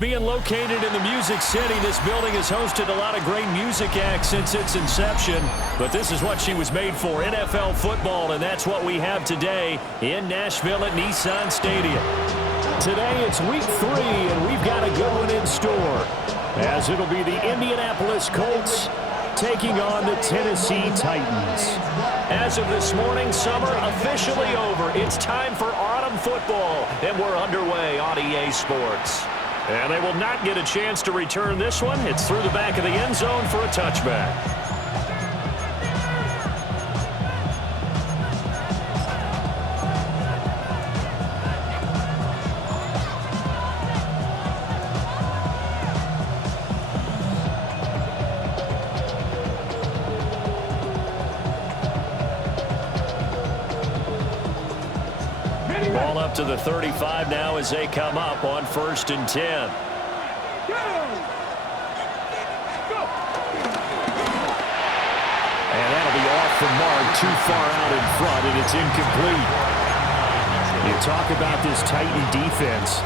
Being located in the Music City, this building has hosted a lot of great music acts since its inception. But this is what she was made for, NFL football, and that's what we have today in Nashville at Nissan Stadium. Today it's week 3, and we've got a good one in store, as it'll be the Indianapolis Colts taking on the Tennessee Titans. As of this morning, summer officially over. It's time for autumn football, and we're underway on EA Sports. And they will not get a chance to return this one. It's through the back of the end zone for a touchback. Ball up to the 35 now as they come up on 1st and 10. And that'll be off the mark, too far out in front, and it's incomplete. You talk about this Titan defense.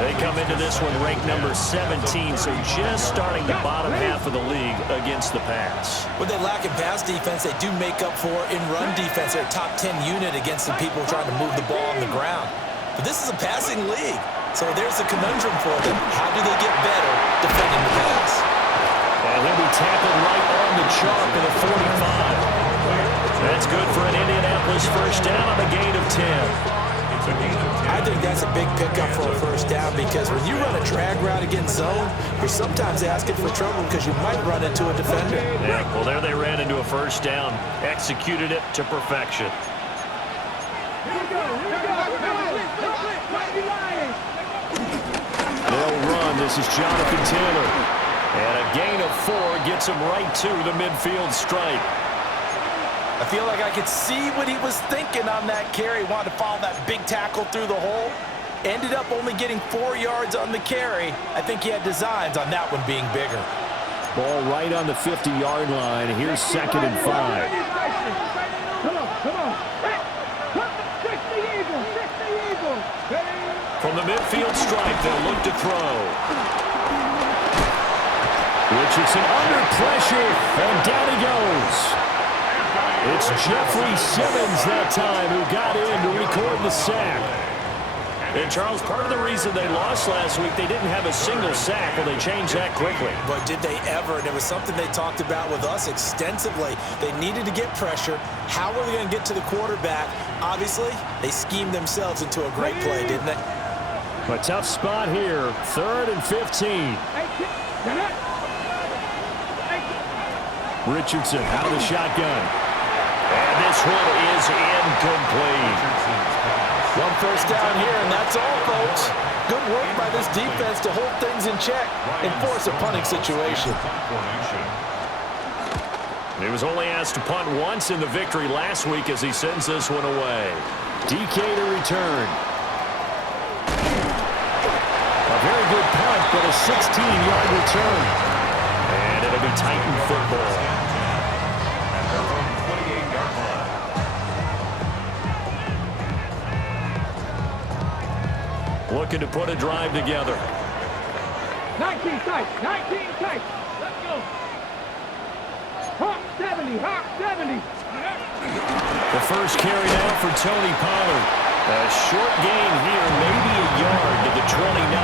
They come into this one ranked number 17, so just starting the bottom half of the league against the pass. When they lack in pass defense, they do make up for in run defense. They're a top 10 unit against the people trying to move the ball on the ground. But this is a passing league, so there's a conundrum for them. How do they get better defending the pass? And he'll be tackled right on the chalk at the 45. That's good for an Indianapolis first down on a gain of 10. I think that's a big pickup for a first down, because when you run a drag route against zone, you're sometimes asking for trouble because you might run into a defender. Yeah, well, there they ran into a first down, executed it to perfection. They'll run. This is Jonathan Taylor. And a gain of 4 gets him right to the midfield stripe. I feel like I could see what he was thinking on that carry. Wanted to follow that big tackle through the hole. Ended up only getting 4 yards on the carry. I think he had designs on that one being bigger. Ball right on the 50-yard line. Here's 2nd and 5. Come on. From the midfield stripe, they'll look to throw. Richardson under pressure, and down he goes. It's Jeffrey Simmons that time who got in to record the sack. And, Charles, part of the reason they lost last week, they didn't have a single sack. Well, they changed that quickly. But did they ever? And it was something they talked about with us extensively. They needed to get pressure. How were they going to get to the quarterback? Obviously, they schemed themselves into a great play, didn't they? A tough spot here. 3rd and 15. Richardson out of the shotgun. And this one is incomplete. One first down here, and that's all, folks. Good work by this defense to hold things in check and force a punting situation. He was only asked to punt once in the victory last week as he sends this one away. DK to return. A very good punt, but a 16-yard return. And it'll be Titan football. Looking to put a drive together. 19 tight. Let's go. Hawk 70. The first carry now for Tony Pollard. A short gain here, maybe a yard to the 29.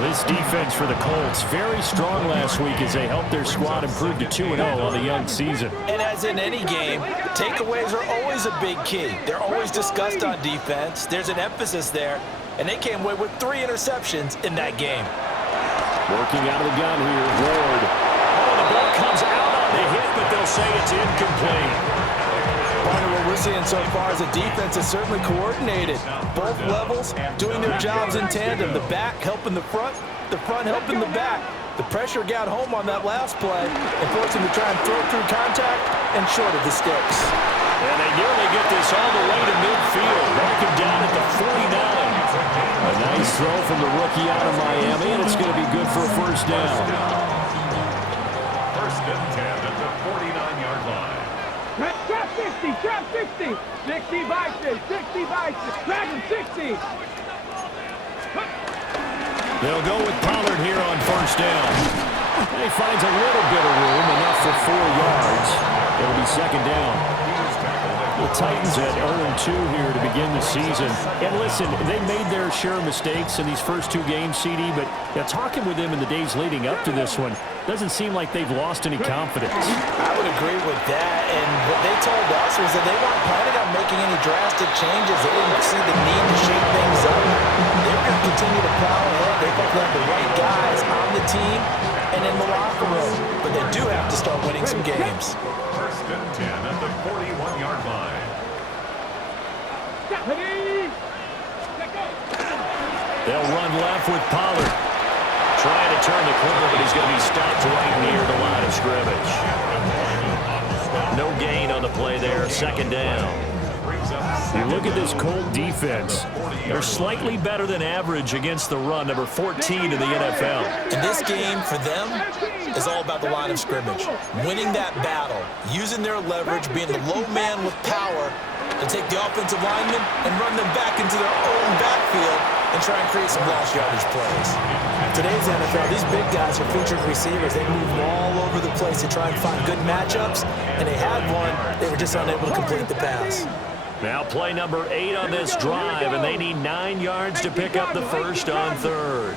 This defense for the Colts, very strong last week as they helped their squad improve to 2-0 on the young season. And as in any game, takeaways are always a big key. They're always discussed on defense. There's an emphasis there, and they came away with 3 interceptions in that game. Working out of the gun here, Ward. Oh, the ball comes out on the hit, but they'll say it's incomplete. Part of what we're seeing so far is the defense is certainly coordinated. Both levels doing their jobs in tandem. The back helping the front helping the back. The pressure got home on that last play and forced him to try and throw through contact and short of the sticks. And they nearly get this all the way to midfield. Mark him down at the 49. A nice throw from the rookie out of Miami, and it's going to be good for a first down. 1st and 10 at the 49-yard line. Trap 60. 60 bites. Dragon 60. They'll go with Pollard here on first down. And he finds a little bit of room, enough for 4 yards. It'll be second down. The Titans had 0-2 here to begin the season. And listen, they made their share of mistakes in these first 2 games, CD, but talking with them in the days leading up to this one, doesn't seem like they've lost any confidence. I would agree with that, and what they told us was that they weren't planning on making any drastic changes. They didn't see the need to shake things up. They were going to continue to plow ahead. They felt they had the right guys on the team and in the locker room, but they do have to start winning some games. First and 10 at the 41-yard line. They'll run left with Pollard. Trying to turn the corner, but he's going to be stopped right near the line of scrimmage. No gain on the play there, second down. You look at this Colt defense. They're slightly better than average against the run, number 14 in the NFL. And this game, for them, is all about the line of scrimmage. Winning that battle, using their leverage, being the low man with power to take the offensive linemen and run them back into their own backfield and try and create some lost yardage plays. In today's NFL, these big guys are featured receivers. They move all over the place to try and find good matchups, and they had one. They were just unable to complete the pass. Now play number 8 on this drive, and they need 9 yards to pick up the first on third.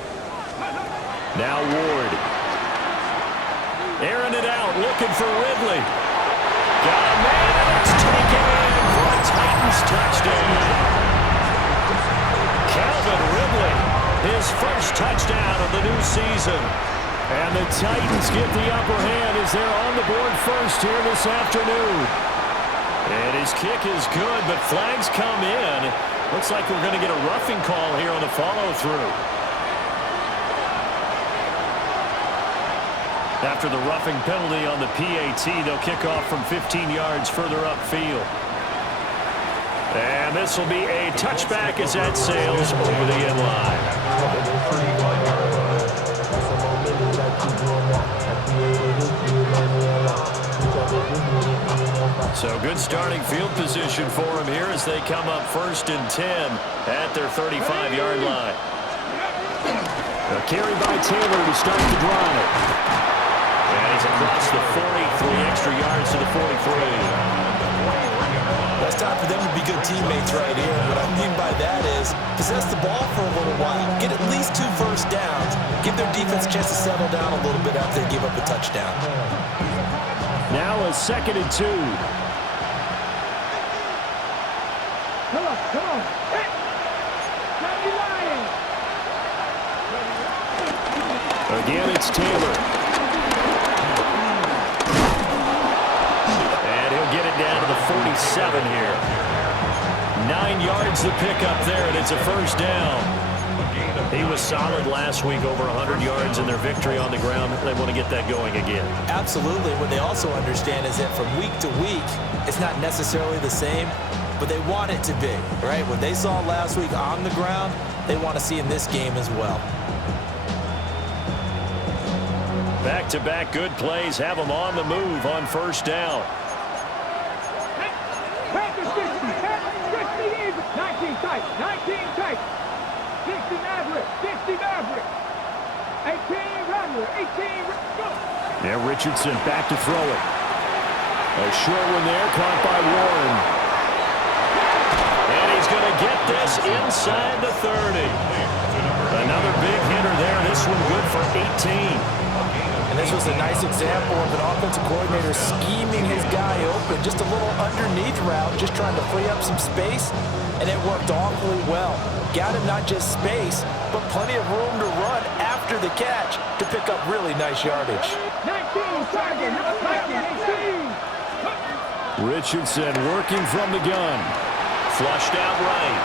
Now Ward. Airing it out, looking for Ridley. Got a man, and it's taken for a Titans touchdown. Calvin Ridley, his first touchdown of the new season. And the Titans get the upper hand as they're on the board first here this afternoon. And his kick is good, but flags come in. Looks like we're going to get a roughing call here on the follow-through. After the roughing penalty on the PAT, they'll kick off from 15 yards further upfield. And this will be a touchback as that sails over the end line. So good starting field position for him here as they come up first and 10 at their 35-yard line. A carry by Taylor to start the drive. And he's across the 40, 3 extra yards to the 43. It's time for them to be good teammates right here. What I mean by that is possess the ball for a little while, get at least 2 first downs, give their defense a chance to settle down a little bit after they give up a touchdown. Now a second and 2. Come on. Hey! Johnny Lions! Again, it's Taylor. And he'll get it down to the 47 here. 9 yards to pick up there, and it's a first down. He was solid last week, over 100 yards in their victory on the ground. They want to get that going again. Absolutely. What they also understand is that from week to week, it's not necessarily the same, but they want it to be, right? What they saw last week on the ground, they want to see in this game as well. Back-to-back good plays have them on the move on first down. Panthers 60 easy. 19 tight. 60 Maverick. 18 Rattler. 18 go. Now Richardson back to throw it. A short one there, caught by Warren. And he's going to get this inside the 30. Another big hitter there. This one good for 18. And this was a nice example of an offensive coordinator scheming his guy open. Just a little underneath route, just trying to free up some space, and it worked awfully well. Got him not just space, but plenty of room to run after the catch to pick up really nice yardage. 19 target. 19. Richardson working from the gun. Flushed out right.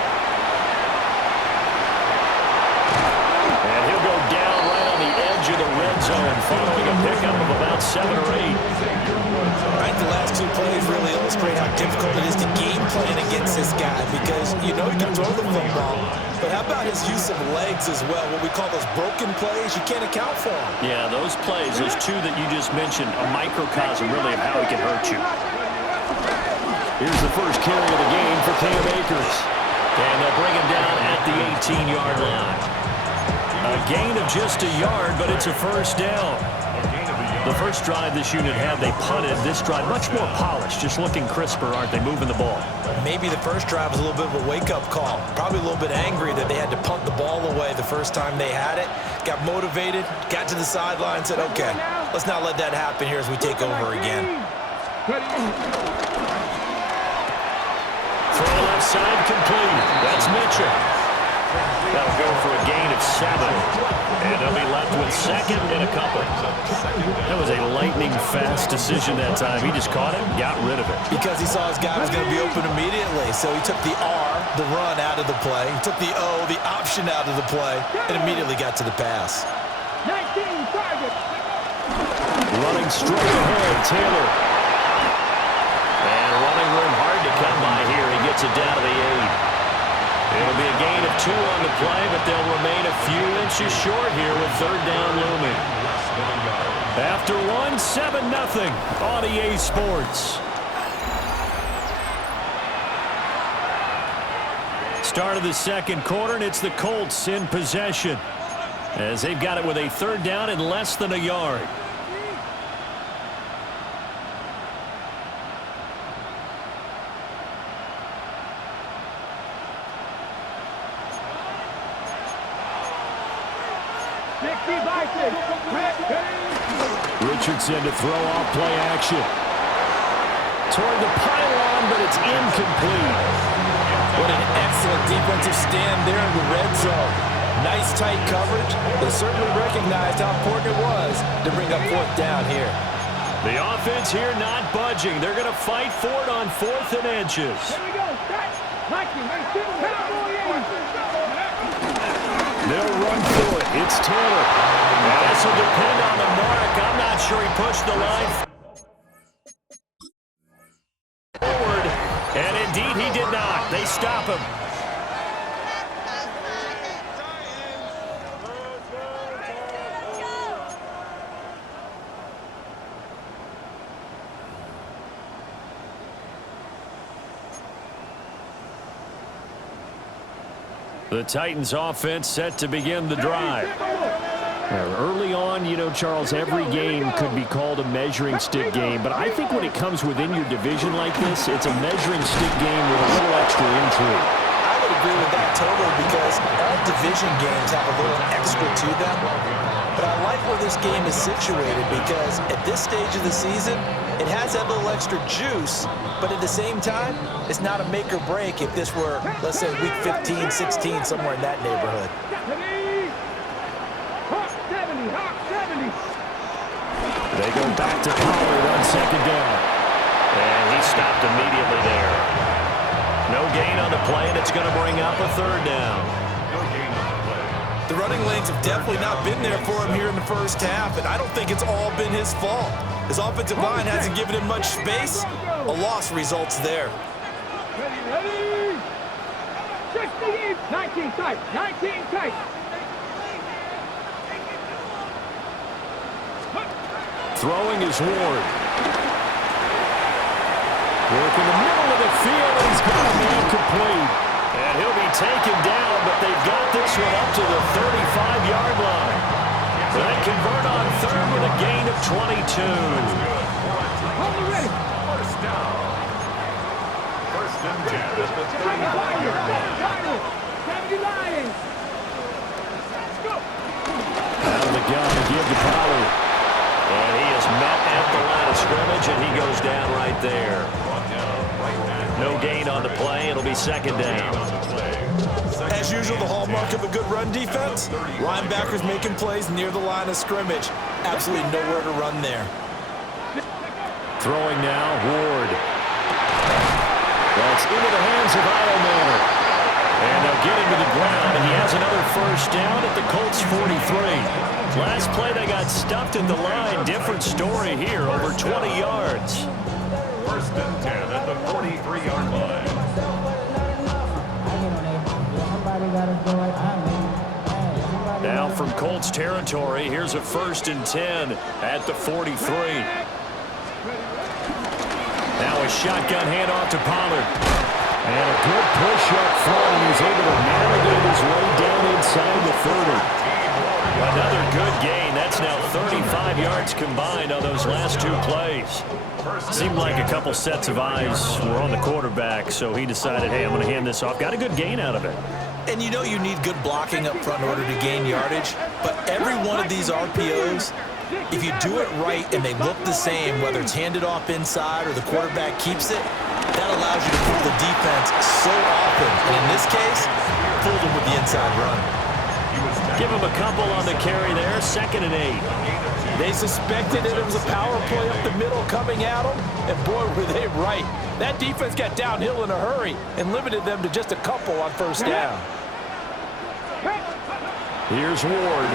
And he'll go down right on the edge of the red zone following a pickup of about 7 or 8. I think the last 2 plays really illustrate how difficult it is to game plan against this guy because you know he can throw the football, but how about his use of legs as well? What we call those broken plays, you can't account for them. Yeah, those plays, those 2 that you just mentioned, a microcosm really of how he can hurt you. Here's the first carry of the game for Cam Akers. And they'll bring him down at the 18-yard line. A gain of just a yard, but it's a first down. The first drive this unit had, they punted. This drive, much more polished, just looking crisper, aren't they, moving the ball? Maybe the first drive was a little bit of a wake-up call. Probably a little bit angry that they had to punt the ball away the first time they had it. Got motivated, got to the sideline, said, okay, let's not let that happen here as we take over again. Throw left side complete. That's Mitchell. That'll go for a gain of 7. And they'll be left with second and a couple. That was a lightning-fast decision that time. He just caught it and got rid of it. Because he saw his guy was going to be open immediately. So he took the R, the run, out of the play. He took the O, the option, out of the play, and immediately got to the pass. 19 targets. Running straight ahead, Taylor. And running room hard to come by here. He gets it down to the 8. It'll be a gain of 2 on the play, but they'll remain a few inches short here with third down looming. After 1, 7-0 on EA Sports. Start of the second quarter, and it's the Colts in possession, as they've got it with a third down and less than a yard. Richardson to throw off play action. Toward the pylon, but it's incomplete. What an excellent defensive stand there in the red zone. Nice tight coverage. They certainly recognized how important it was to bring up fourth down here. The offense here not budging. They're going to fight for it on 4th and inches. Here we go. They'll run through it. It's Taylor. This will depend on the mark. I'm not sure he pushed the line forward. And indeed he did not. They stop him. The Titans offense set to begin the drive. Early on, you know, Charles, every game could be called a measuring stick game, but I think when it comes within your division like this, it's a measuring stick game with a little extra intrigue. I would agree with that totally, because all division games have a little extra to them. But I like where this game is situated, because at this stage of the season, it has that little extra juice, but at the same time, it's not a make or break if this were, let's say, week 15, 16, somewhere in that neighborhood. They go back to Pollard on second down. And he stopped immediately there. No gain on the play, and it's going to bring up a third down. The running lanes have definitely not been there for him here in the first half, and I don't think it's all been his fault. His offensive line hasn't given him much space. A loss results there. Ready. 19 tight. 19 tight. Throwing is Ward. Work in the middle of the field, and he's got to be incomplete. And he'll be taken down, but they've got this one up to the 35-yard line. They convert on third with a gain of 22. First down. First and 10 at the 35-yard line. Out of the gun to give to Pollard. And he is met at the line of scrimmage, and he goes down right there. No gain on the play. It'll be second down. As usual, the hallmark of a good run defense, linebackers making plays near the line of scrimmage. Absolutely nowhere to run there. Throwing now, Ward. That's into the hands of Manor. And they'll get him to the ground, and he has another first down at the Colts 43. Last play, they got stuffed at the line. Different story here, over 20 yards. First and 10 at the 43-yard line. Now from Colts territory, here's a first and 10 at the 43. Now a shotgun handoff to Pollard. And a good push up front, and he's able to navigate his way down into inside the 30. Another good gain. That's now 35 yards combined on those last two plays. Seemed like a couple sets of eyes were on the quarterback, so he decided, hey, I'm going to hand this off. Got a good gain out of it. And you know you need good blocking up front in order to gain yardage, but every one of these RPOs, if you do it right and they look the same, whether it's handed off inside or the quarterback keeps it, that allows you to fool the defense so often. And in this case, fooled them with the inside run. Give him a couple on the carry there, 2nd and 8. They suspected it was a power play up the middle coming at them, and boy, were they right. That defense got downhill in a hurry and limited them to just a couple on first down. Here's Ward.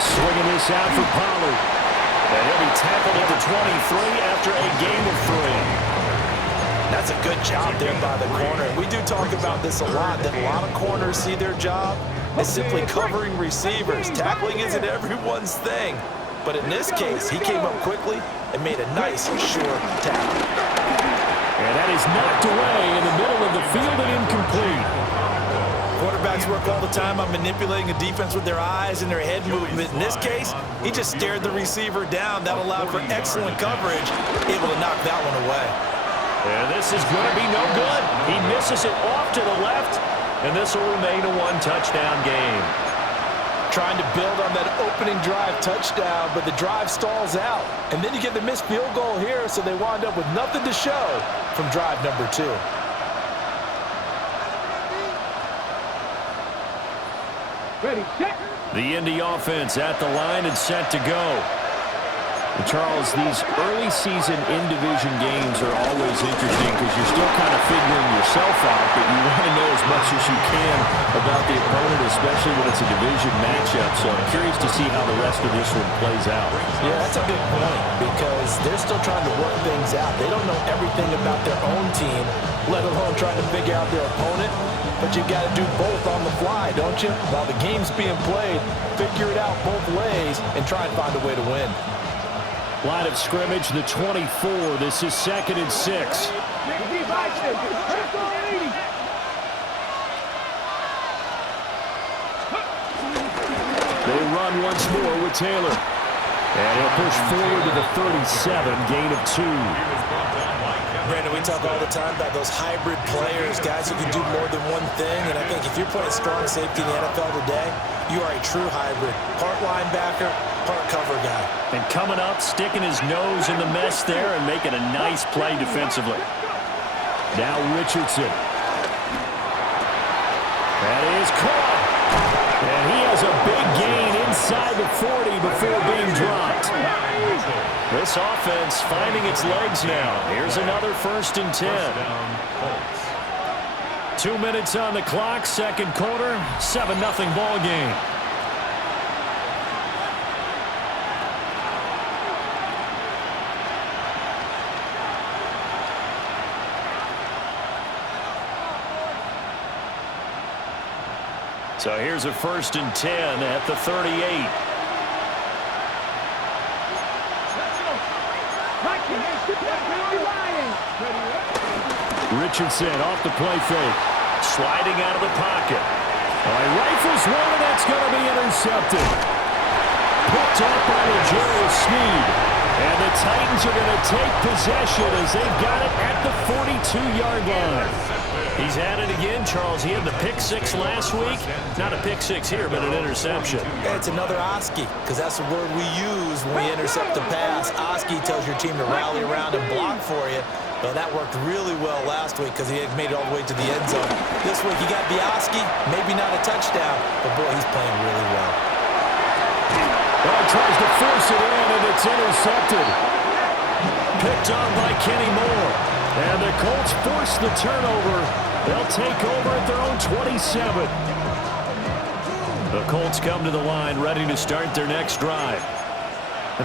Swinging this out for Pollard. And he'll be tackled at the 23 after a gain of 3. That's a good job there by the corner. We do talk about this a lot, that a lot of corners see their job as simply covering receivers. Tackling isn't everyone's thing. But in this case, he came up quickly and made a nice, sure tackle. And that is knocked away in the middle of the field and incomplete. Quarterbacks work all the time on manipulating a defense with their eyes and their head movement. In this case, he just stared the receiver down. That allowed for excellent coverage, able to knock that one away. And this is going to be no good. He misses it off to the left, and this will remain a one-touchdown game. Trying to build on that opening drive touchdown, but the drive stalls out. And then you get the missed field goal here, so they wind up with nothing to show from drive number 2. Ready, set. The Indy offense at the line and set to go. And Charles, these early season in-division games are always interesting because you're still kind of figuring yourself out, but you want to know as much as you can about the opponent, especially when it's a division matchup. So I'm curious to see how the rest of this one plays out. Yeah, that's a big point because they're still trying to work things out. They don't know everything about their own team, let alone trying to figure out their opponent. But you got to do both on the fly, don't you? While the game's being played, figure it out both ways and try and find a way to win. Line of scrimmage, the 24. This is 2nd and 6. They run once more with Taylor. And he'll push forward to the 37, gain of 2. Brandon, we talk all the time about those hybrid players, guys who can do more than one thing. And I think if you're playing strong safety in the NFL today, you are a true hybrid. Part linebacker, part cover guy. And coming up, sticking his nose in the mess there and making a nice play defensively. Now Richardson. That is caught. And he has a big gain inside the 40 before being dropped. This offense finding its legs now. Here's another 1st and 10. 2 minutes on the clock, 2nd quarter, 7-0 ball game. So here's a 1st and 10 at the 38. Richardson off the play fake. Sliding out of the pocket. He rifles one, and that's going to be intercepted. Picked up by L'Jarius Sneed. And the Titans are going to take possession as they've got it at the 42-yard line. He's had it again, Charles. He had the pick 6 last week. Not a pick 6 here, but an interception. It's another Oski, because that's the word we use when we intercept a pass. Oski tells your team to rally around and block for you. Well, that worked really well last week because he had made it all the way to the end zone. This week he got the Oski, maybe not a touchdown, but boy, he's playing really well. Well, he tries to force it in, and it's intercepted. Picked on by Kenny Moore. And the Colts force the turnover. They'll take over at their own 27. The Colts come to the line ready to start their next drive.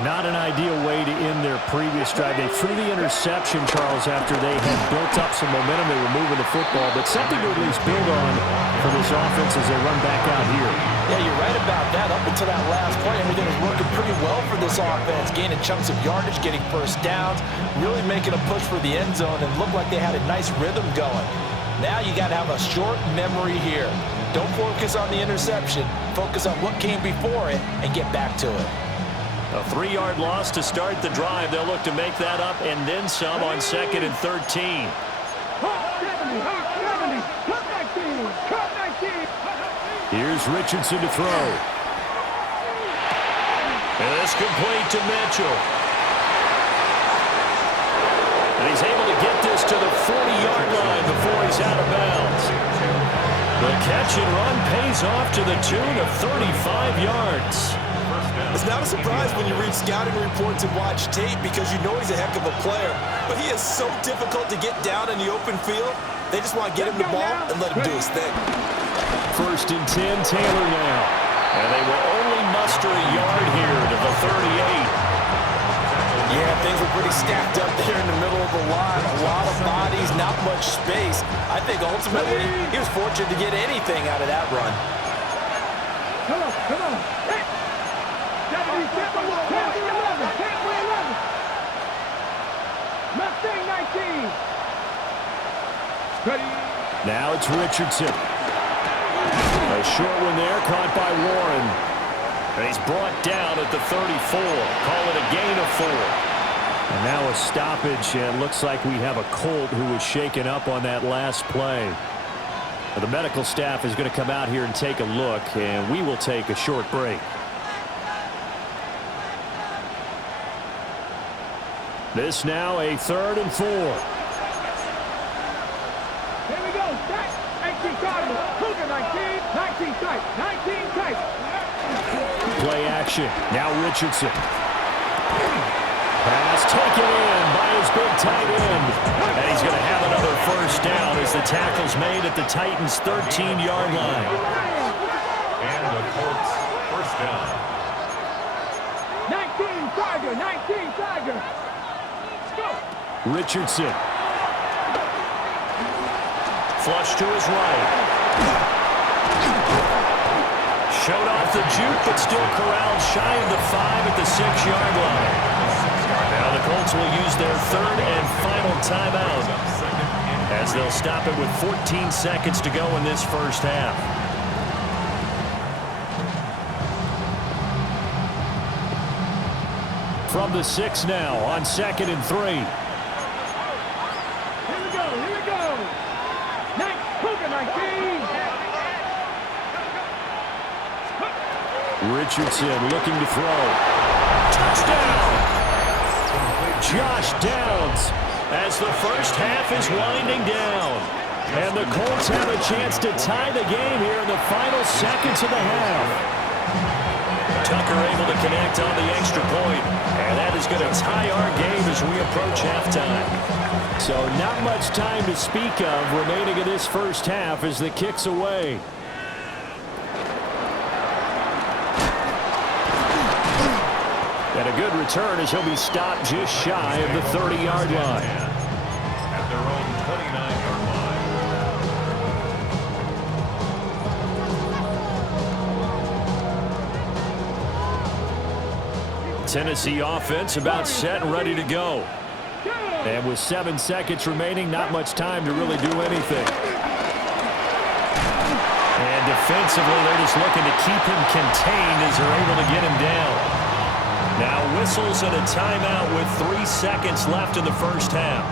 Not an ideal way to end their previous drive. They threw the interception, Charles, after they had built up some momentum. They were moving the football, but something to at least build on for this offense as they run back out here. Yeah, you're right about that. Up until that last play, everything was working pretty well for this offense, gaining chunks of yardage, getting first downs, really making a push for the end zone, and looked like they had a nice rhythm going. Now you got to have a short memory here. Don't focus on the interception. Focus on what came before it and get back to it. A 3-yard loss to start the drive. They'll look to make that up and then some on 2nd and 13. Here's Richardson to throw. And it's complete to Mitchell. And he's able to get this to the 40-yard line before he's out of bounds. The catch and run pays off to the tune of 35 yards. It's not a surprise when you read scouting reports and watch tape because you know he's a heck of a player. But he is so difficult to get down in the open field. They just want to get him the ball and let him do his thing. 1st and 10, Taylor now. And they will only muster a yard here to the 38. Yeah, things were pretty stacked up there in the middle of the line. A lot of bodies, not much space. I think ultimately he was fortunate to get anything out of that run. Come on, come on. Hey. 77, 11, 11. Mustang 19. Ready. Now it's Richardson. A short one there, caught by Warren. And he's brought down at the 34. Call it a gain of 4. And now a stoppage, and looks like we have a Colt who was shaken up on that last play. The medical staff is going to come out here and take a look, and we will take a short break. This now a 3rd and 4. Here we go. Back. 19 Cardinals. Cougar 19. 19 tight. 19 tight. Play action. Now Richardson. Pass taken in by his big tight end. And he's going to have another 1st down as the tackle's made at the Titans' 13-yard line. And the Colts 1st down. 19 Tiger. 19 Tiger. Go. Richardson. Flush to his right. Showed off the juke, but still corralled shy of the 5 at the 6-yard line. Now the Colts will use their 3rd and final timeout as they'll stop it with 14 seconds to go in this 1st half. From the 6 now on 2nd and 3. Here we go. Here we go. Cougar 19. Richardson looking to throw. Touchdown! Josh Downs as the 1st half is winding down. And the Colts have a chance to tie the game here in the final seconds of the half. Tucker able to connect on the extra point. And that is going to tie our game as we approach halftime. So not much time to speak of remaining in this 1st half as the kick's away. And a good return as he'll be stopped just shy of the 30-yard line. At their own 29-yard line. Tennessee offense about set and ready to go. And with 7 seconds remaining, not much time to really do anything. And defensively, they're just looking to keep him contained as they're able to get him down. Now whistles and a timeout with 3 seconds left in the 1st half.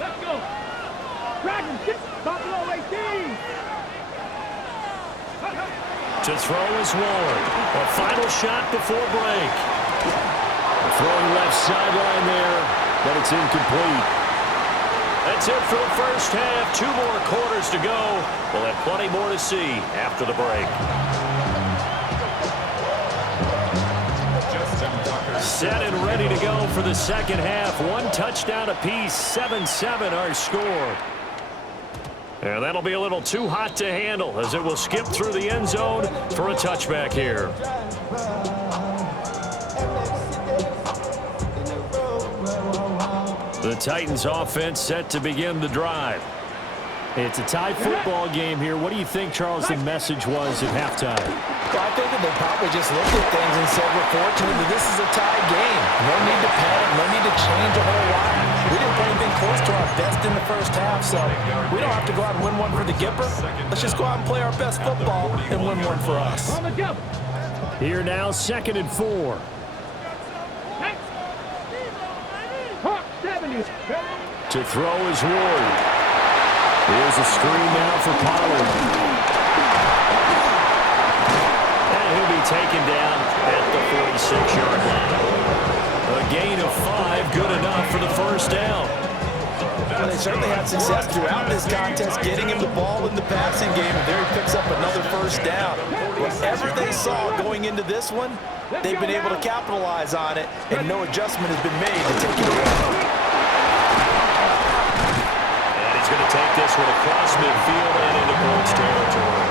Let's go. Dragons, Buffalo 18. To throw is Warren. A final shot before break. Throwing left sideline there, but it's incomplete. That's it for the 1st half. 2 more quarters to go. We'll have plenty more to see after the break. Set and ready to go for the 2nd half. 1 touchdown apiece. 7-7 our score. And that'll be a little too hot to handle as it will skip through the end zone for a touchback here. The Titans offense set to begin the drive. It's a tie football game here. What do you think, Charles, the message was at halftime? Well, I think that they probably just looked at things and said, we're fortunate that this is a tie game. No need to panic, no need to change a whole lot. We didn't play anything close to our best in the first half, so we don't have to go out and win one for the Gipper. Let's just go out and play our best football and win one for us. Here now, 2nd and 4. To throw is Ward. Here's a screen now for Pollard. And he'll be taken down at the 46-yard line. A gain of 5, good enough for the first down. Well, they certainly had success throughout this contest getting him the ball in the passing game, and there he picks up another first down. Whatever they saw going into this one, they've been able to capitalize on it, and no adjustment has been made to take it away. Going to take this one across midfield and into Colts territory.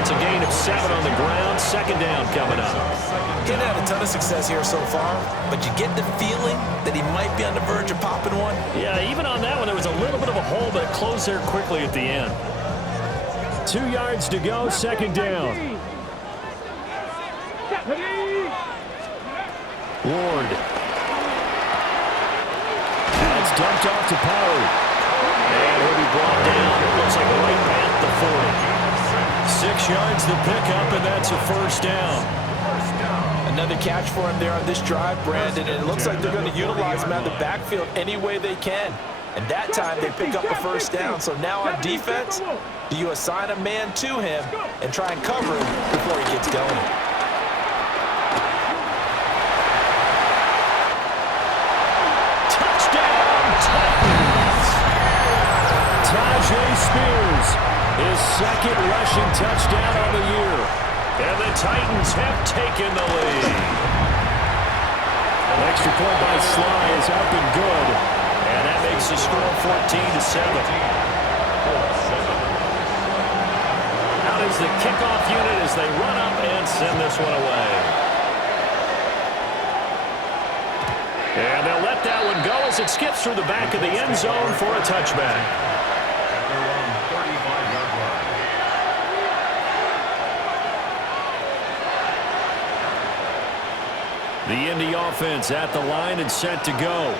It's a gain of 7 on the ground. 2nd down coming up. He had a ton of success here so far, but you get the feeling that he might be on the verge of popping one. Yeah, even on that one, there was a little bit of a hole, but it closed there quickly at the end. 2 yards to go, 2nd down. Ward. That's dumped off to Pollard. And he'll be brought down, it looks like right at the 40. 6 yards the pickup, and that's a first down. Another catch for him there on this drive, Brandon, and it looks like they're going to utilize him out of the backfield any way they can. And that time they pick up a first down. So now on defense, do you assign a man to him and try and cover him before he gets going? Spears, his 2nd rushing touchdown on the year. And the Titans have taken the lead. An extra point by Sly is up and good. And that makes the score 14-7. Out is the kickoff unit as they run up and send this one away. And they'll let that one go as it skips through the back of the end zone for a touchback. The Indy offense at the line and set to go.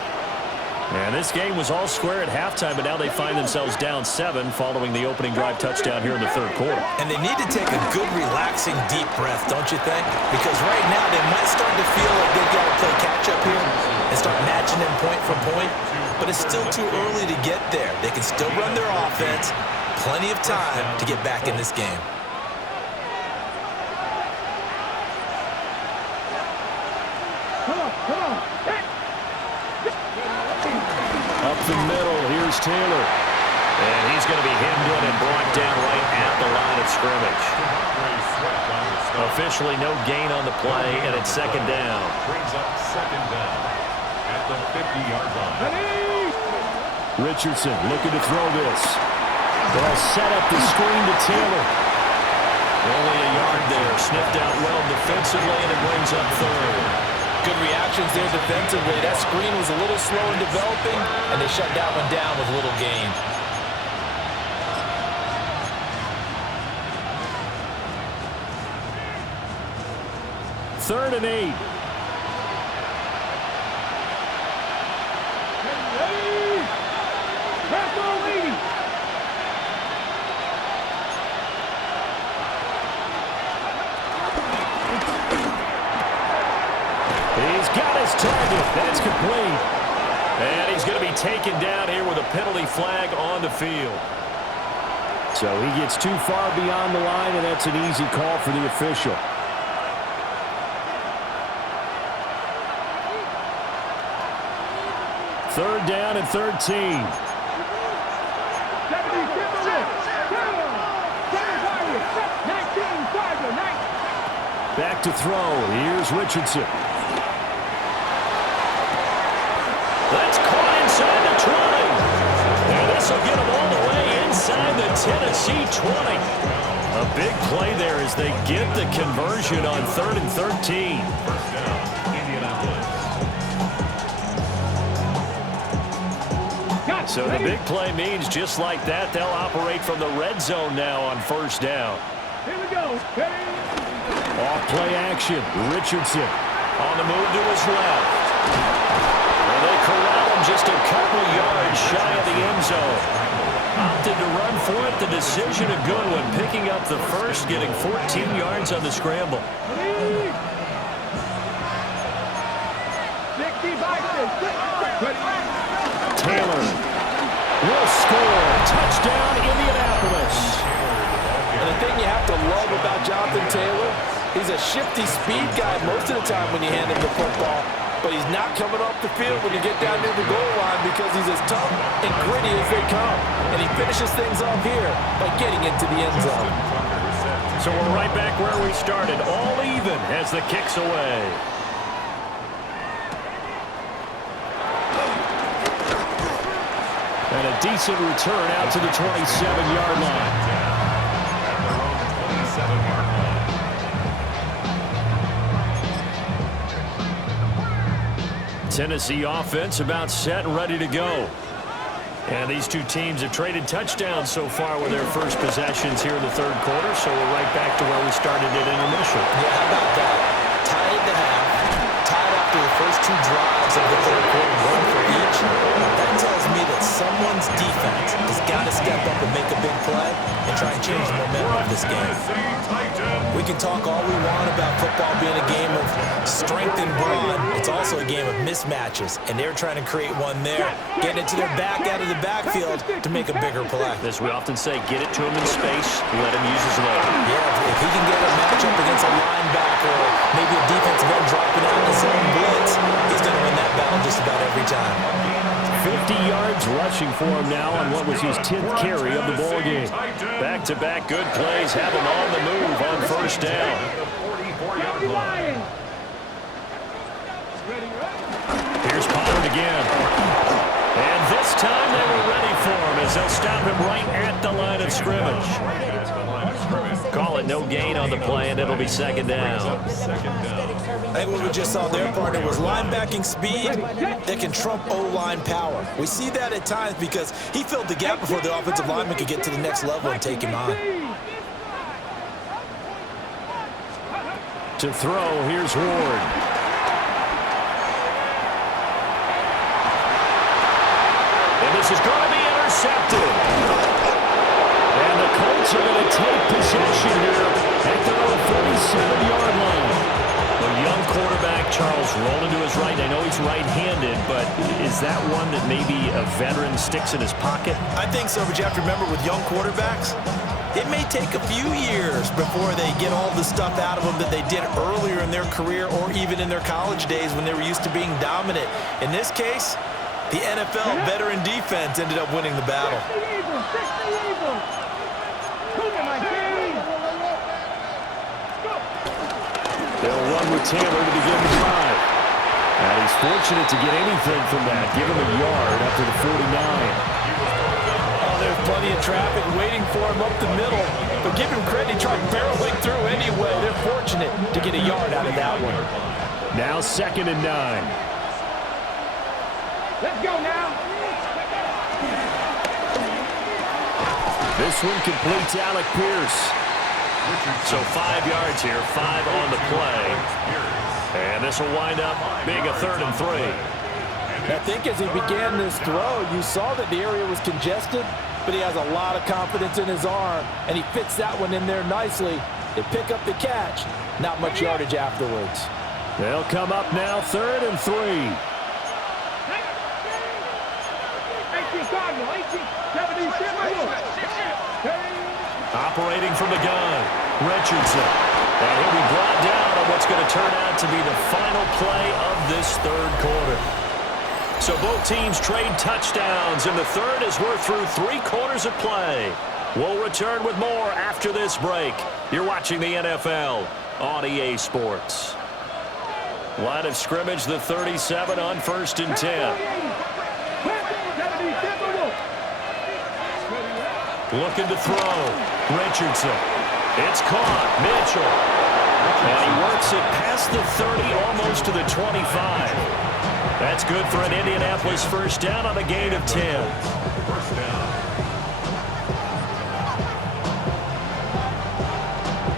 And this game was all square at halftime, but now they find themselves down 7 following the opening drive touchdown here in the 3rd quarter. And they need to take a good, relaxing, deep breath, don't you think? Because right now they might start to feel like they've got to play catch-up here and start matching them point for point. But it's still too early to get there. They can still run their offense. Plenty of time to get back in this game. Up the middle, here's Taylor. And he's going to be hemmed in and brought down right at the line of scrimmage. Officially no gain on the play, and it's 2nd down. Brings up 2nd down at the 50-yard line. Richardson looking to throw this. They'll set up the screen to Taylor. Only a yard there. Sniffed out well defensively, and it brings up 3rd. Good reactions there defensively. That screen was a little slow in developing, and they shut that one down with little gain. Third and 8. He's got his target. That's complete. And he's going to be taken down here with a penalty flag on the field. So he gets too far beyond the line, and that's an easy call for the official. Third down and 13. Back to throw. Here's Richardson. That's caught inside the 20. And this will get him all the way inside the Tennessee 20. A big play there as they get the conversion on 3rd and 13. First down, Indianapolis. So the big play means just like that, they'll operate from the red zone now on first down. Here we go. Off play action. Richardson on the move to his left. And they corral him just a couple yards shy of the end zone. Opted to run for it. The decision a good one. Picking up the first, getting 14 yards on the scramble. 60 Taylor will score. Touchdown, Indianapolis. And the thing you have to love about Jonathan Taylor, he's a shifty speed guy most of the time when you hand him the football. But he's not coming off the field when you get down near the goal line because he's as tough and gritty as they come. And he finishes things off here by getting into the end zone. So we're right back where we started, all even as the kick's away. And a decent return out to the 27-yard line. Tennessee offense about set and ready to go. And these two teams have traded touchdowns so far with their first possessions here in the third quarter, so we're right back to where we started at intermission. Yeah, how about that? Tied at the half, tied after the first two drives of the third quarter, one for each. That tells me that someone's defense has got to step up and make a big play and try and change the momentum of this game. We can talk all we want about football being a game of strength and brawn. It's also a game of mismatches, and they're trying to create one there, getting it to their back out of the backfield to make a bigger play. As we often say, get it to him in space, let him use his leg. Yeah, if he can get a matchup against a linebacker or maybe a defensive end dropping out in his own blitz, he's going to win that battle just about every time. 50 yards rushing for him now on what was his 10th carry of the ball game. Back-to-back good plays have him on the move on first down. Here's Pollard again. And this time they were ready for him as they'll stop him right at the line of scrimmage. Call it no gain on the play, and it'll be second down. I think what we just saw there, partner, was linebacking speed that can trump O-line power. We see that at times because he filled the gap before the offensive lineman could get to the next level and take him on. To throw, here's Ward. And this is going to be intercepted. And the Colts are going to take possession here at their own 47-yard line. The young quarterback, Charles, rolling to his right. I know he's right-handed, but is that one that maybe a veteran sticks in his pocket? I think so, but you have to remember with young quarterbacks, it may take a few years before they get all the stuff out of them that they did earlier in their career or even in their college days when they were used to being dominant. In this case, the NFL veteran defense ended up winning the battle. They'll run with Taylor to begin the drive. And he's fortunate to get anything from that. Give him a yard up to the 49. Oh, there's plenty of traffic waiting for him up the middle. But give him credit, he tried barreling through anyway. They're fortunate to get a yard out of that one. Now 2nd and 9. Let's go now. This one complete to Alec Pierce. So 5 yards here, 5 on the play. And this will wind up being a 3rd and 3. I think as he began this throw, you saw that the area was congested, but he has a lot of confidence in his arm, and he fits that one in there nicely. They pick up the catch, not much yardage afterwards. They'll come up now 3rd and 3. Operating from the gun, Richardson. And he'll be brought down on what's going to turn out to be the final play of this third quarter. So both teams trade touchdowns, and the third as we're through 3 quarters of play. We'll return with more after this break. You're watching the NFL on EA Sports. Line of scrimmage, the 37 on 1st and 10. Looking to throw. Richardson. It's caught. Mitchell. And he works it past the 30, almost to the 25. That's good for an Indianapolis first down on a gain of 10. First down.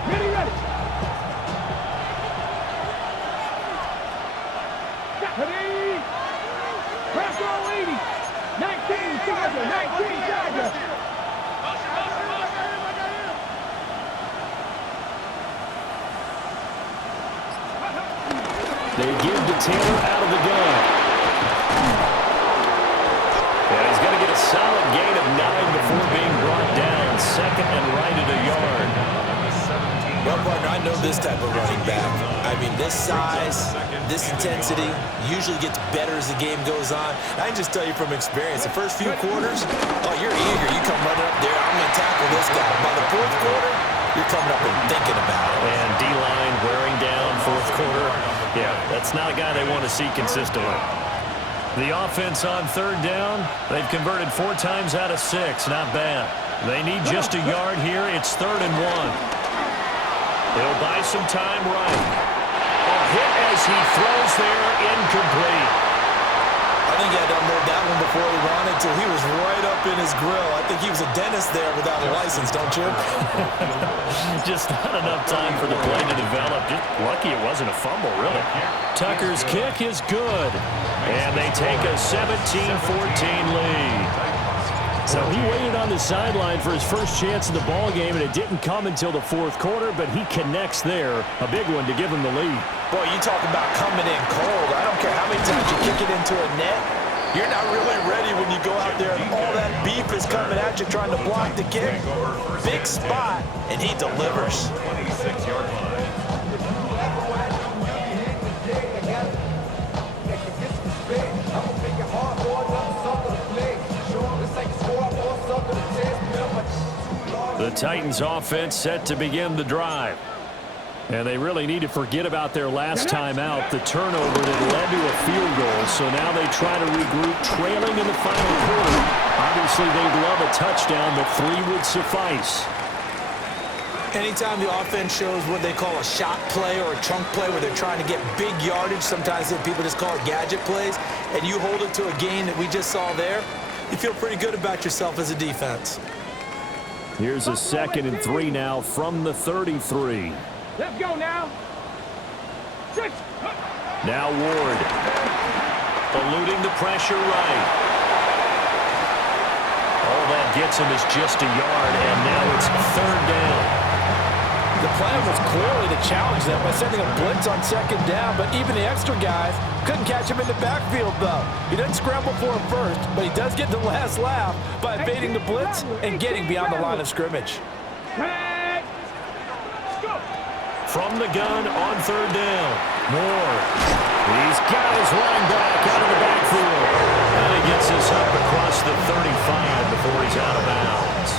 Ready. Ready. Press all 80. 19 Charger. 19 Charger. They give to Taylor out of the gun. And he's going to get a solid gain of 9 before being brought down. Second and right at a yard. Well, partner, I know this type of running back. I mean, this size, this intensity usually gets better as the game goes on. I can just tell you from experience, the first few quarters, oh, you're eager. You come running up there, I'm going to tackle this guy. By the fourth quarter, you're coming up and thinking about it. And D-line wearing down fourth quarter. Yeah, that's not a guy they want to see consistently. The offense on third down, they've converted 4 times out of 6. Not bad. They need just a yard here. It's 3rd and 1. He'll buy some time right. A hit as he throws there, incomplete. I think he had to unload that one before he wanted to. He was right up in his grill. I think he was a dentist there without a license, don't you? Just not enough time for the play to develop. Just lucky it wasn't a fumble, really. Tucker's kick is good. And they take a 17-14 lead. So he waited on the sideline for his first chance in the ball game, and it didn't come until the fourth quarter, but he connects there. A big one to give him the lead. Boy, you talk about coming in cold. I don't care how many times you kick it into a net. You're not really ready when you go out there and all that beef is coming at you trying to block the kick. Big spot, and he delivers. 26-yard line. The Titans offense set to begin the drive. And they really need to forget about their last time out, the turnover that led to a field goal. So now they try to regroup, trailing in the final quarter. Obviously, they'd love a touchdown, but 3 would suffice. Anytime the offense shows what they call a shot play or a chunk play where they're trying to get big yardage, sometimes people just call it gadget plays, and you hold it to a gain that we just saw there, you feel pretty good about yourself as a defense. Here's a 2nd and 3 now from the 33. Let's go now. 6. Now Ward. Eluding the pressure right. All that gets him is just a yard, and now it's 3rd down. The plan was clearly to challenge them by sending a blitz on 2nd down, but even the extra guys couldn't catch him in the backfield, though. He doesn't scramble for him first, but he does get the last laugh by evading the blitz and getting beyond the line of scrimmage. From the gun on 3rd down. Moore. He's got his running back out of the backfield. And he gets this up across the 35 before he's out of bounds.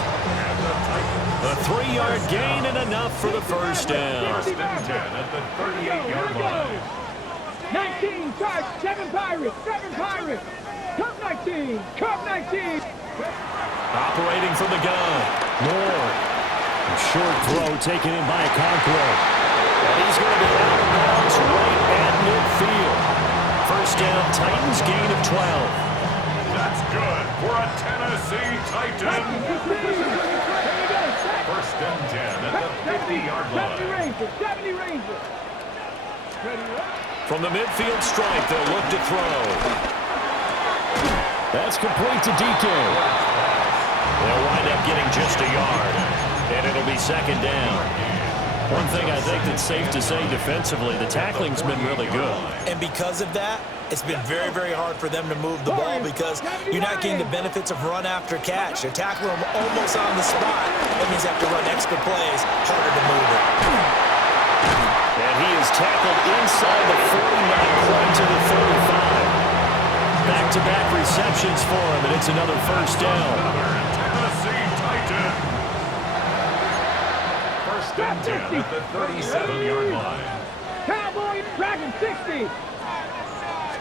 A 3-yard gain and enough for the first down. 1st and 10 at the 38-yard line. 19 charge, 7 Pirates, 7 Pirates. Cup 19, Cup 19. Operating from the gun. Moore. A short throw taken in by Okonkwo. And he's going to be out of bounds right at midfield. First down, Titans gain of 12. That's good for a Tennessee Titan. 1st and 10 at the 50-yard line. 70 Rangers. From the midfield stripe, they'll look to throw. That's complete to DK. They'll wind up getting just a yard, and it'll be 2nd down. One thing I think that's safe to say defensively, the tackling's been really good. And because of that, it's been very, very hard for them to move the ball because you're not getting the benefits of run after catch. They're tackling them almost on the spot. That means they have to run extra plays, harder to move it. And he is tackled inside the 40, not quite to the 35. Back-to-back receptions for him, and it's another first down. Tennessee Titan. 1st and 10 at the 37-yard line. Cowboy Dragon 60.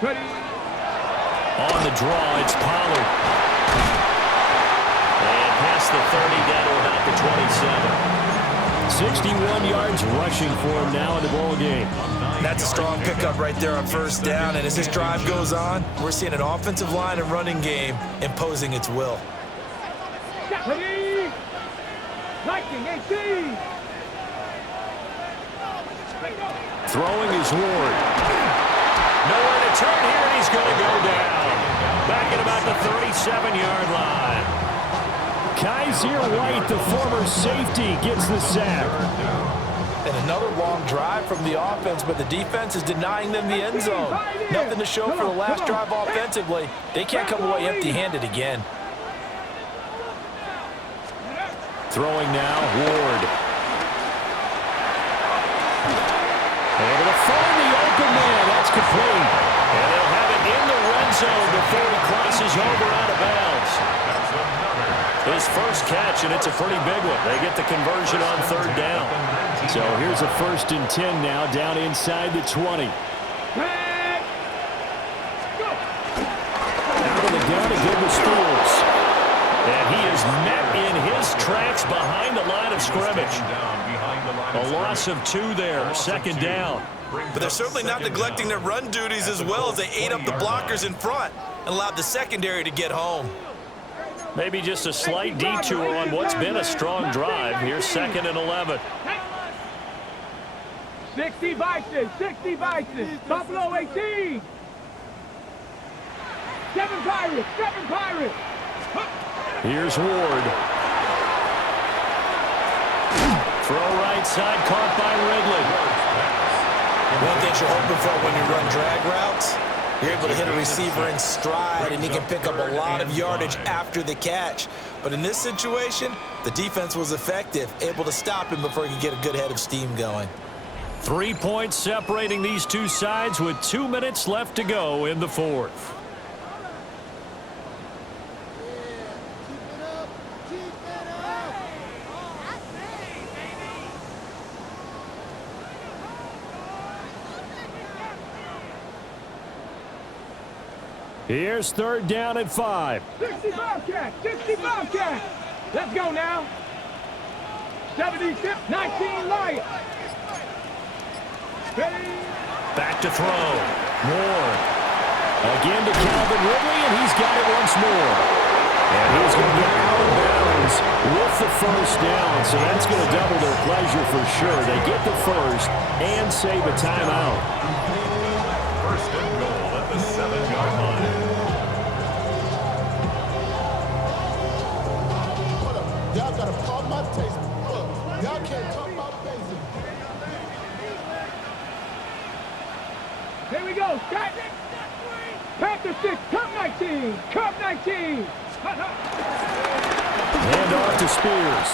Ready. On the draw, it's Pollard. And past the 30, down to about the 27. 61 yards rushing for him now in the ball game. That's a strong pickup right there on first down. And as this drive goes on, we're seeing an offensive line and running game imposing its will. Ready? 19-18. Throwing is Ward. Nowhere to turn here, and he's going to go down. Back at about the 37-yard line. Kaiser White, the former safety, gets the sack. And another long drive from the offense, but the defense is denying them the end zone. Nothing to show for the last drive offensively. They can't come away empty-handed again. Throwing now, Ward. Able to find the open man. That's complete. And they'll have it in the red zone before he crosses over out of bounds. His first catch, and it's a pretty big one. They get the conversion on third down. So here's a 1st and 10 now, down inside the 20. Out of the gun again with Spears. And he is met in his tracks behind the line of scrimmage. A loss of 2 there, 2nd down. But they're certainly not neglecting their run duties as well as they ate up the blockers in front and allowed the secondary to get home. Maybe just a slight detour on what's been a strong drive. Here's 2nd and 11. 60 Bison, 60 Bison. Buffalo 18. 7 Pirates, 7 Pirates. Here's Ward. Throw right side, caught by Ridley. One thing you're hoping for when you run drag routes, you're able to hit a receiver in stride, and he can pick up a lot of yardage after the catch. But in this situation, the defense was effective, able to stop him before he could get a good head of steam going. 3 points separating these two sides with 2 minutes left to go in the 4th. Here's 3rd down and 5. 60 Bobcats, 60 Bobcats. Let's go now. 76, 19 Lions. Ready? Back to throw. Moore. Again to Calvin Ridley, and he's got it once more. And he's going to get out of bounds with the 1st down, so that's going to double their pleasure for sure. They get the 1st and save a timeout. 1st and goal at the 7-yard line. Y'all gotta pump my taste. Look, y'all can't come my basic. Here we go. Scott. Panther 6, Cup 19. Cup 19. Hand off to Spears.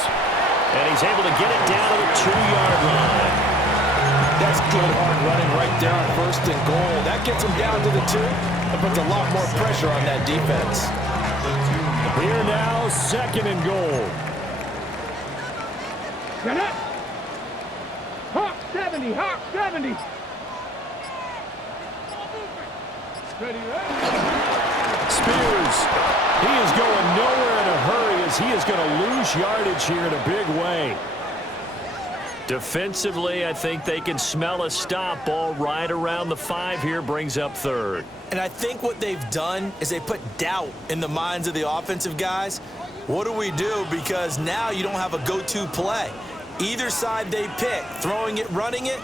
And he's able to get it down to the 2-yard line. That's good hard running right there on 1st and goal. That gets him down to the 2 and puts a lot more pressure on that defense. Here now, 2nd and goal. Get up. Hawk 70, Hawk 70. Ready, ready. Spears, he is going nowhere in a hurry as he is going to lose yardage here in a big way. Defensively, I think they can smell a stop. Ball right around the 5 here, brings up 3rd. And I think what they've done is they put doubt in the minds of the offensive guys. What do we do? Because now you don't have a go-to play. Either side they pick, throwing it, running it,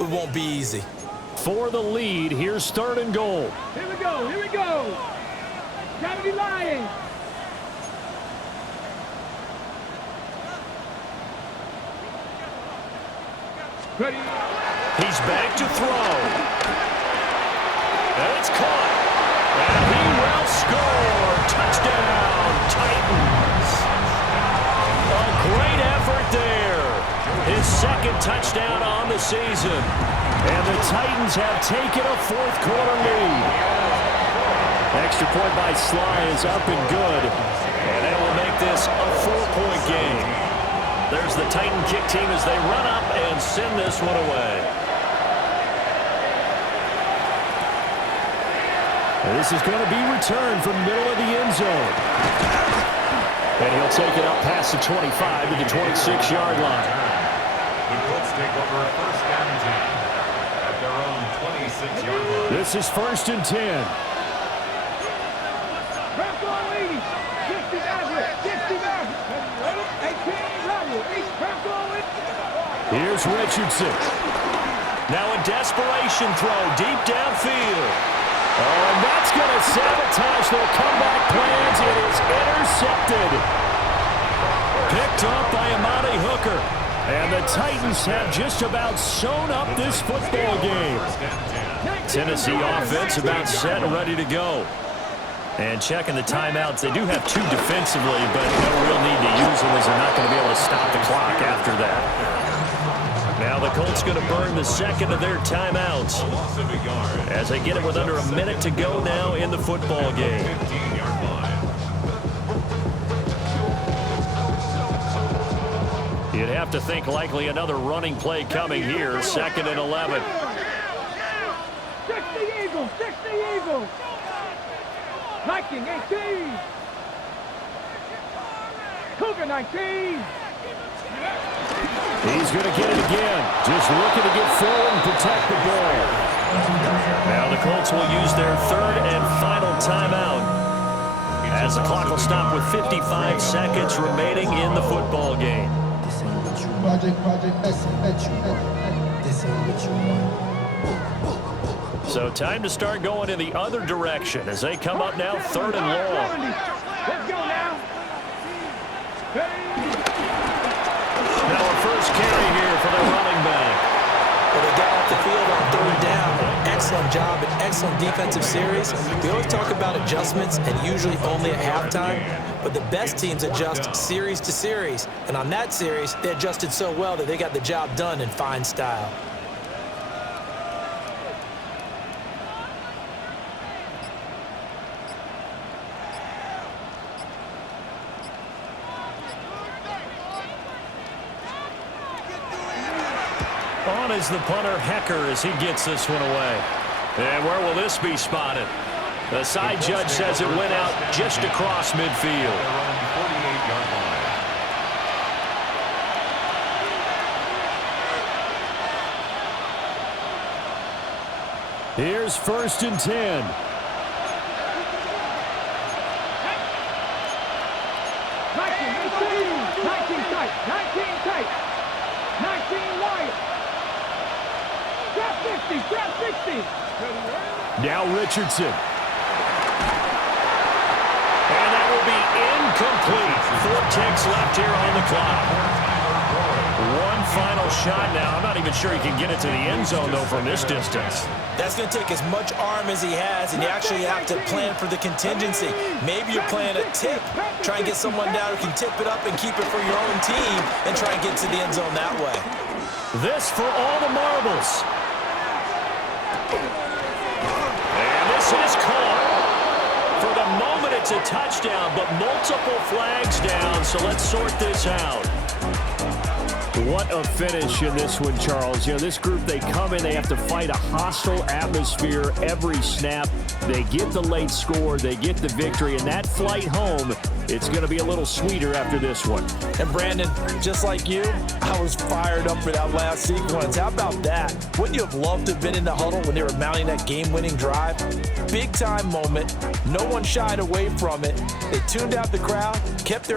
it won't be easy. For the lead, here's 3rd and goal. Here we go, here we go. 70 Lions. Ready. He's back to throw. And it's caught. And he will score. Touchdown, Titans. A great effort there. His 2nd touchdown on the season. And the Titans have taken a 4th quarter lead. Extra point by Sly is up and good. And that will make this a 4-point game. There's the Titan kick team as they run up and send this one away. And this is going to be returned from the middle of the end zone. And he'll take it up past the 25 to the 26-yard line. take over first down and 10 at their own 26-yard line. This is 1st and 10. Press on lead. 60 Maverick. 60 Maverick. 18 Rebel. East press on lead. Here's Richardson. Now a desperation throw deep downfield. Oh, and that's going to sabotage their comeback plans. It is intercepted. Picked up by Amani Hooker. And the Titans have just about sewn up this football game. Tennessee offense about set and ready to go. And checking the timeouts. They do have 2 defensively, but no real need to use them as they're not going to be able to stop the clock after that. Now the Colts going to burn the second of their timeouts as they get it with under a minute to go now in the football game. 15-yard line. You'd have to think likely another running play coming here. 2nd and 11. 60 Eagles. 60 Eagles. Viking 18. Cougar 19. He's going to get it again. Just looking to get forward and protect the ball. Now the Colts will use their 3rd and final timeout as the clock will stop with 55 seconds remaining in the football game. So time to start going in the other direction as they come up now 3rd and long. Let's go now. Now a first carry here for the running back. Well, they got off the field on 3rd down. Excellent job and excellent defensive series. We always talk about adjustments and usually only at halftime, but the best teams adjust series to series. And on that series, they adjusted so well that they got the job done in fine style. On is the punter, Hecker, as he gets this one away. And where will this be spotted? The side judge says it went out just across midfield. Their own 48-yard line. Here's 1st and 10. Viking 18. 19 tight. 19 tight. 19 wide. Grab 60. Grab 60. Now Richardson. And that will be incomplete. 4 ticks left here on the clock. One final shot now. I'm not even sure he can get it to the end zone, though, from this distance. That's going to take as much arm as he has, and you actually have to plan for the contingency. Maybe you're playing a tip. Try and get someone down who can tip it up and keep it for your own team and try and get to the end zone that way. This for all the marbles. And this is caught. For the moment, it's a touchdown, but multiple flags down, so let's sort this out. What a finish in this one, Charles. You know, this group, they come in, they have to fight a hostile atmosphere every snap. They get the late score, they get the victory, and that flight home, it's going to be a little sweeter after this one. And Brandon, just like you, I was fired up for that last sequence. How about that? Wouldn't you have loved to have been in the huddle when they were mounting that game-winning drive? Big-time moment. No one shied away from it. They tuned out the crowd, kept their